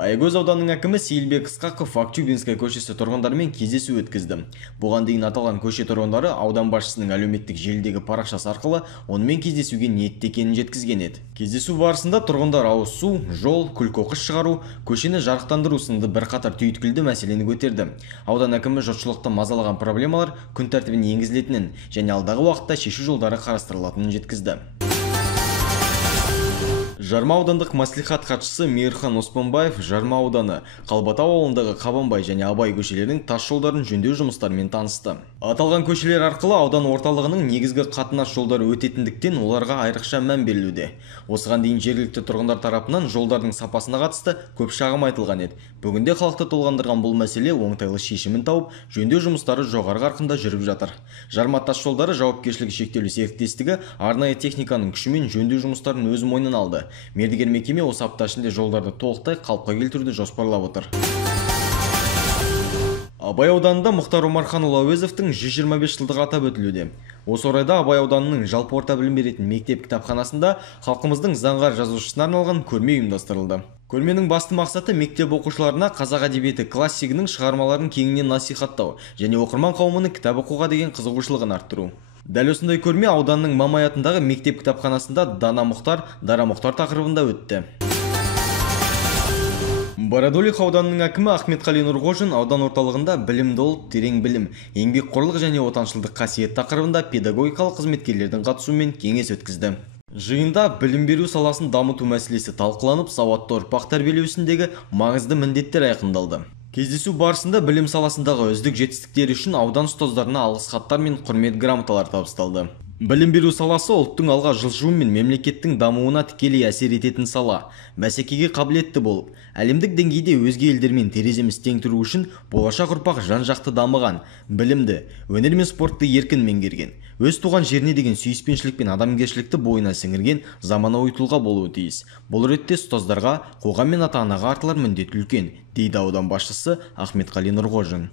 Аягөз ауданының әкімі Сейілбек Ысқақов Актюбинская көшесі тұрғындарымен кездесу өткізді. Бұған дейін аталған көше тұрғындары аудан басшысының әлеуметтік желідегі парақшасы арқылы онымен кездесуге ниетті екенін жеткізген еді. Кездесу барысында тұрғындар ауыз су, жол, күл-қоқыс шығару, көшені жарықтандыру сынды бірқатар түйткілді мәселені көтерді. Аудан әкімі жұртшылықты мазалаған проблемалар күн тәртібіне енгізілетінін және алдағы уақытта шешу жолдары қарастырылатынын жеткізді. Жарма аудандық маслихат хатшысы Мейірхан Оспанбаев Жарма ауданы Қалбатау ауылындағы Қабанбай және Абай көшелерінің тас жолдарын жөндеу жұмыстарымен танысты. Аталған көшелер арқылы аудан орталығының негізгі қатынас жолдары өтетіндіктен оларға айрықша мән берілуде. Осыған дейін жергілікті тұрғындар тарапынан жолдардың сапасына қатысты көп шағым айтылған еді. Бүгінде халықты толғандырған бұл мәселе оңтайлы шешімін тауып, жөндеу жұмыстары жоғары қарқында жүріп жатыр. Жарма тас жолдары жауапкершілігі шектеулі серіктестігі арнайы техниканың күшімен жөндеу жұмыстарын өз мойнына алды. Мердігер мекеме осы апта ішінде жолдарды толықтай қалыпқа келтіруді жоспарлап отыр. Абай ауданында Мұхтар Омарханұлы Әуезовтің 125 жылдығы атап өтілуде. Осы орайда Абай ауданының жалпы орта білім беретін мектеп кітапханасында халқымыздың заңғар жазушысына арналған көрме ұйымдастырылды. Көрменің басты мақсаты мектеп оқушыларына қазақ әдебиеті классигінің шығармаларын кеңінен насихаттау және оқырман қауымының кітап оқуға деген қызығушылығын арттыру. Дәл осындай көрме ауданның Мамай атындағы мектеп кітапханасында Дана Мұхтар, Дара Мұхтар тақырыбында өтті. Бородулиха ауданының әкімі Ахметқали Нұрғожин аудан орталығында білімді ұлт, терең білім, еңбекқорлық және отаншылдық қасиет тақырыбында педагогикалық қызметкерлердің қатысуымен кеңес өткізді. Жиында білім беру саласын дамыту мәселесі талқыланып, сауатты ұрпақ тәрбиелеу ісіндегі маңызды міндеттер айқындалды. Кездесу барысында білім саласындағы үздік жетістіктері үшін аудан ұстаздарына алғыс хаттар мен құрмет грамоталар табысталды. Білім беру саласы ұлттың алға жылжуы мен мемлекеттің дамуына тікелей әсер ететін сала. Бәсекеге қабілетті болып, әлемдік деңгейде өзге елдермен тереземіз тең тұру үшін болашақ ұрпақ жан-жақты дамыған, білімді, өнер мен спортты еркін меңгерген, өз туған жеріне деген сүйіспеншілік пен адамгершілікті бойына сіңірген заманауи тұлға болуы тиіс. Бұл ретте ұстаздарға, қоғам мен ата-анаға артылар міндет үлкен, дейді аудан басшысы Ахметқали Нұрғожин.